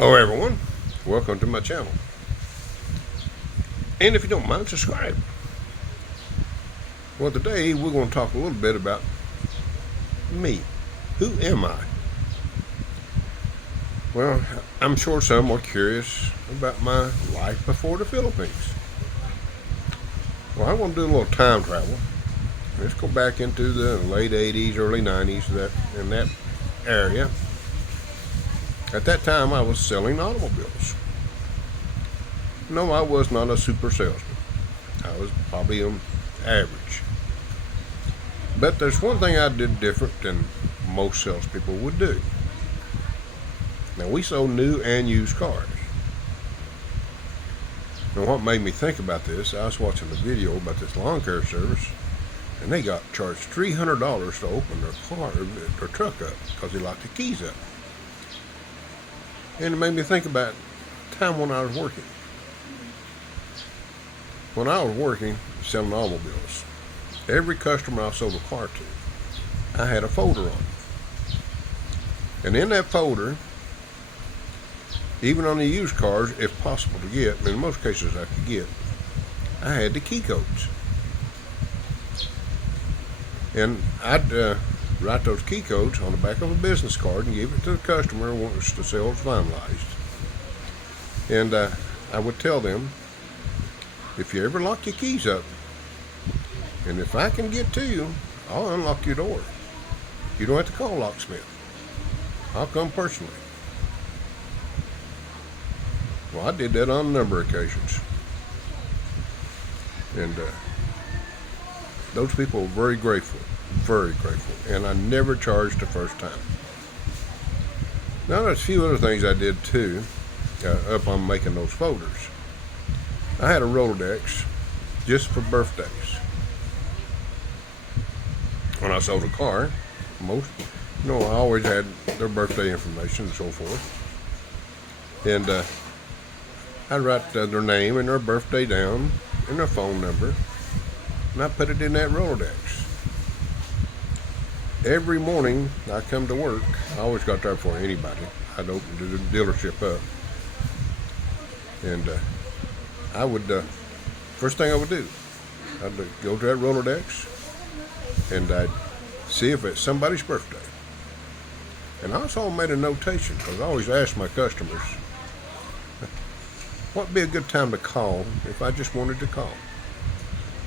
Hello everyone, welcome to my channel. And if you don't mind, subscribe. Well, today we're going to talk a little bit about me. Who am I? Well, I'm sure some are curious about my life before the Philippines. Well, I want to do a little time travel. Let's go back into the late 80s, early 90s, in that area. At that time, I was selling automobiles. No, I was not a super salesman. I was probably average. But there's one thing I did different than most salespeople would do. Now, we sold new and used cars. And what made me think about this, I was watching a video about this lawn care service, and they got charged $300 to open their truck up because they locked the keys up. And it made me think about time when I was working. When I was working selling automobiles, every customer I sold a car to, I had a folder on. And in that folder, even on the used cars, if possible to get, and in most cases I could get, I had the key codes. And I'd write those key codes on the back of a business card and give it to the customer once the sale was finalized. And I would tell them, if you ever lock your keys up, and if I can get to you, I'll unlock your door. You don't have to call a locksmith. I'll come personally. Well, I did that on a number of occasions. And those people were very grateful. And I never charged the first time. Now, there's a few other things I did too, up on making those folders. I had a Rolodex just for birthdays. When I sold a car, I always had their birthday information and so forth. And I'd write their name and their birthday down and their phone number, and I put it in that Rolodex. Every morning I come to work, I always got there before anybody. I'd open the dealership up, and I would, first thing I would do, I'd go to that Rolodex, and I'd see if it's somebody's birthday. And I also made a notation, because I always ask my customers, what would be a good time to call if I just wanted to call?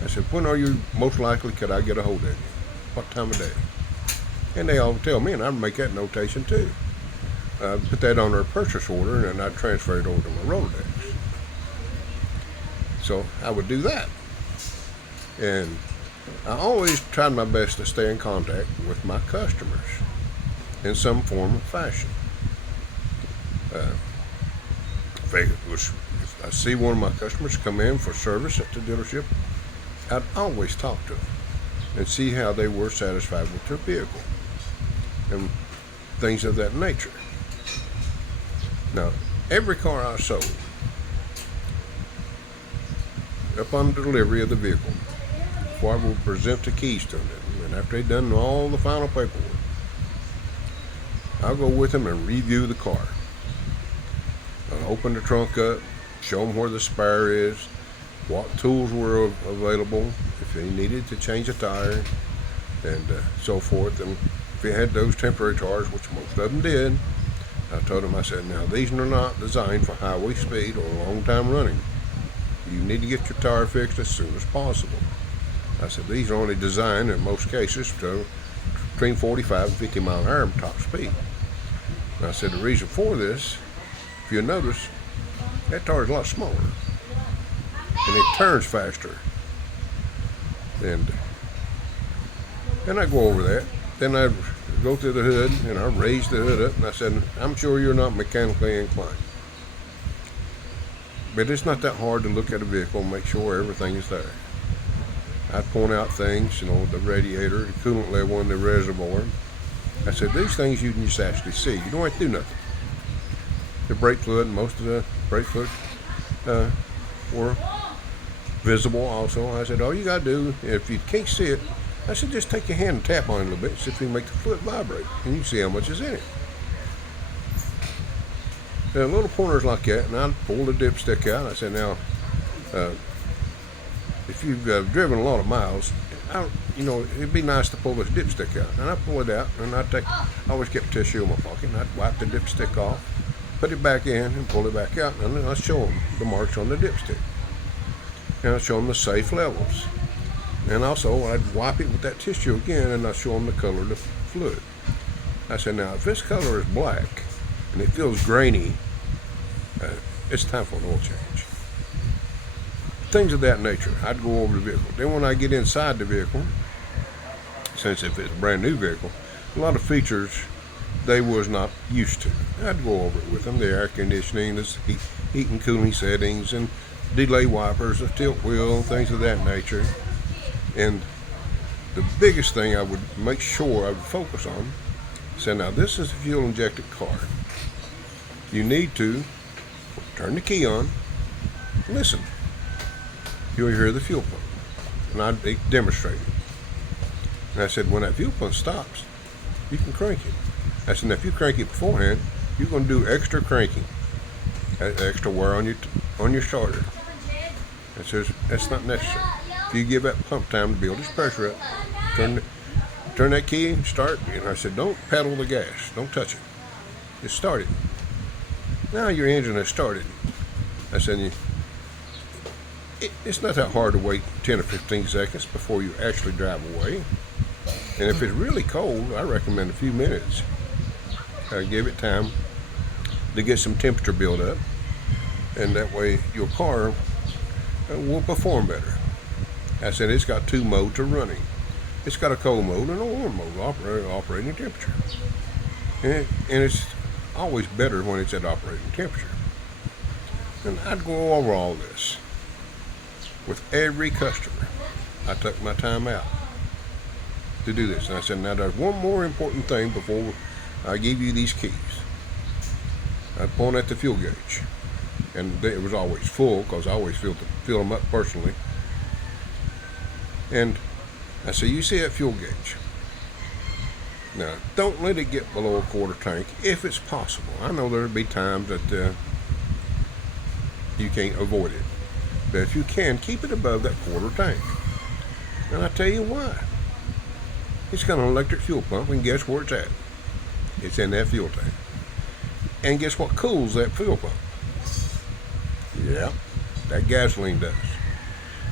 I said, when are you most likely could I get a hold of you? What time of day? And they all tell me, and I'd make that notation too. I'd put that on their purchase order, and then I'd transfer it over to my Rolodex. So I would do that. And I always tried my best to stay in contact with my customers in some form or fashion. If I see one of my customers come in for service at the dealership, I'd always talk to them and see how they were satisfied with their vehicle and things of that nature. Now, every car I sold, upon delivery of the vehicle, before I would present the keys to them, and after they'd done all the final paperwork, I'll go with them and review the car. I'll open the trunk up, show them where the spare is, what tools were available, if they needed to change a tire, and so forth. And if they had those temporary tires, which most of them did, I told them, I said, now these are not designed for highway speed or long time running. You need to get your tire fixed as soon as possible. I said, these are only designed in most cases to between 45 and 50 mile an hour top speed. And I said, the reason for this, if you notice, that tire is a lot smaller and it turns faster. And I go over that. Then I go through the hood and I raise the hood up, and I said, I'm sure you're not mechanically inclined, but it's not that hard to look at a vehicle and make sure everything is there. I'd point out things, the radiator, the coolant level in the reservoir. I said, these things you can just actually see. You don't have to do nothing. The brake fluid, most of the brake fluid were visible also. I said, all you got to do, if you can't see it, I said, just take your hand and tap on it a little bit, see if you can make the fluid vibrate, and you see how much is in it. little pointers like that, and I'd pull the dipstick out. I said, now, uh, if you've driven a lot of miles, it'd be nice to pull this dipstick out. And I pull it out, and I always kept tissue in my pocket, and I'd wipe the dipstick off, put it back in, and pull it back out, and then I'd show them the marks on the dipstick. And I'd show them the safe levels. And also, I'd wipe it with that tissue again, and I'd show them the color of the fluid. I said, now, if this color is black, and it feels grainy, it's time for an oil change. Things of that nature. I'd go over the vehicle. Then when I get inside the vehicle, since if it's a brand new vehicle, a lot of features they was not used to. I'd go over it with them, the air conditioning, the heat and cooling settings, and delay wipers, the tilt wheel, things of that nature. And the biggest thing I would make sure I would focus on, say, now this is a fuel injected car. You need to turn the key on, listen. You'll hear the fuel pump. And I demonstrated. And I said, when that fuel pump stops, you can crank it. I said, now if you crank it beforehand, you're going to do extra cranking, extra wear on your starter. I said, that's not necessary. If you give that pump time to build its pressure up, turn that key and start. And I said, don't pedal the gas. Don't touch it. Just start it. Now your engine has started. I said, it's not that hard to wait 10 or 15 seconds before you actually drive away. And if it's really cold, I recommend a few minutes. Give it time to get some temperature build up, and that way your car will perform better. I said it's got two modes of running. It's got a cold mode and a warm mode, operating temperature. And it's always better when it's at operating temperature. And I'd go over all this with every customer. I took my time out to do this. And I said, now there's one more important thing before I give you these keys. I'd point at the fuel gauge. And it was always full because I always fill them up personally. And I said, you see that fuel gauge? Now, don't let it get below a quarter tank if it's possible. I know there'll be times that you can't avoid it. But if you can, keep it above that quarter tank. And I tell you why. It's got an electric fuel pump, and guess where it's at? It's in that fuel tank. And guess what cools that fuel pump? Yeah, that gasoline does.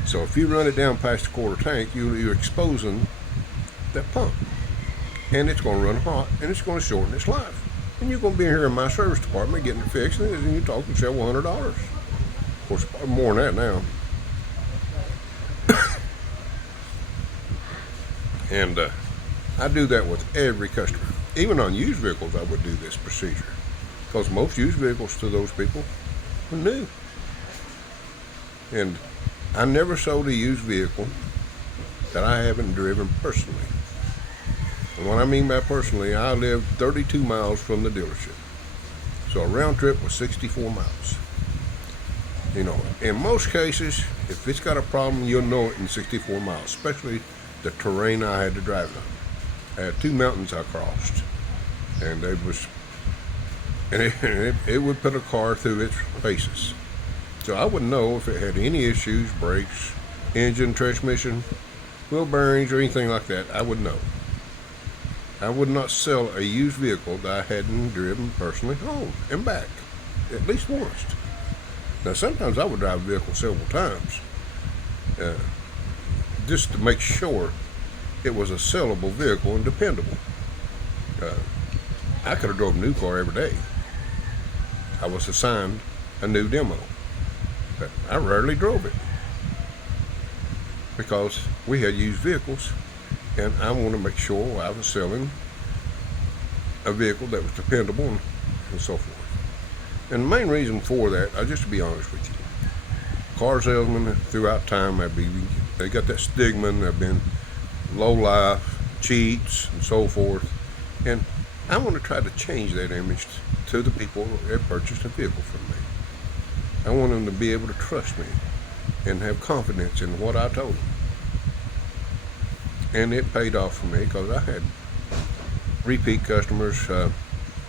So if you run it down past the quarter tank, you're exposing that pump. And it's going to run hot, and it's going to shorten its life. And you're going to be here in my service department getting it fixed, and you're talking several $100s. Of course, more than that now. And I do that with every customer. Even on used vehicles, I would do this procedure. Because most used vehicles to those people are new. And I never sold a used vehicle that I haven't driven personally. And what I mean by personally, I live 32 miles from the dealership. So a round trip was 64 miles. You know, in most cases, if it's got a problem, you'll know it in 64 miles, especially the terrain I had to drive on. I had two mountains I crossed, and it would put a car through its paces. So I would know if it had any issues, brakes, engine, transmission, wheel bearings, or anything like that. I would know. I would not sell a used vehicle that I hadn't driven personally home and back, at least once. Now, sometimes I would drive a vehicle several times, just to make sure it was a sellable vehicle and dependable. I could have drove a new car every day. I was assigned a new demo, but I rarely drove it because we had used vehicles, and I want to make sure I was selling a vehicle that was dependable and so forth. And the main reason for that, just to be honest with you, car salesmen throughout time they got that stigma, and they've been low life, cheats, and so forth. And I want to try to change that image to the people that purchased a vehicle from me. I want them to be able to trust me and have confidence in what I told them. And it paid off for me because I had repeat customers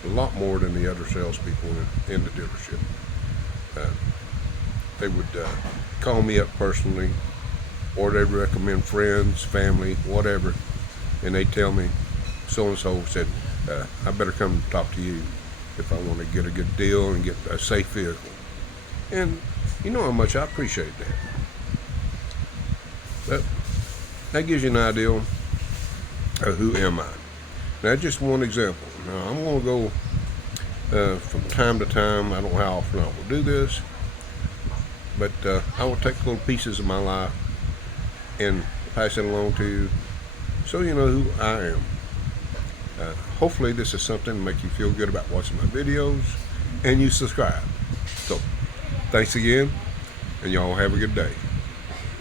a lot more than the other salespeople in the dealership. They would call me up personally, or they'd recommend friends, family, whatever, and they'd tell me, so-and-so said, I better come talk to you if I want to get a good deal and get a safe vehicle. And you know how much I appreciate that. But that gives you an idea of who am I. Now, just one example. Now, I'm going to go from time to time. I don't know how often I will do this, but I will take little pieces of my life and pass it along to you so you know who I am. Hopefully this is something to make you feel good about watching my videos, and you subscribe. So, thanks again, and y'all have a good day.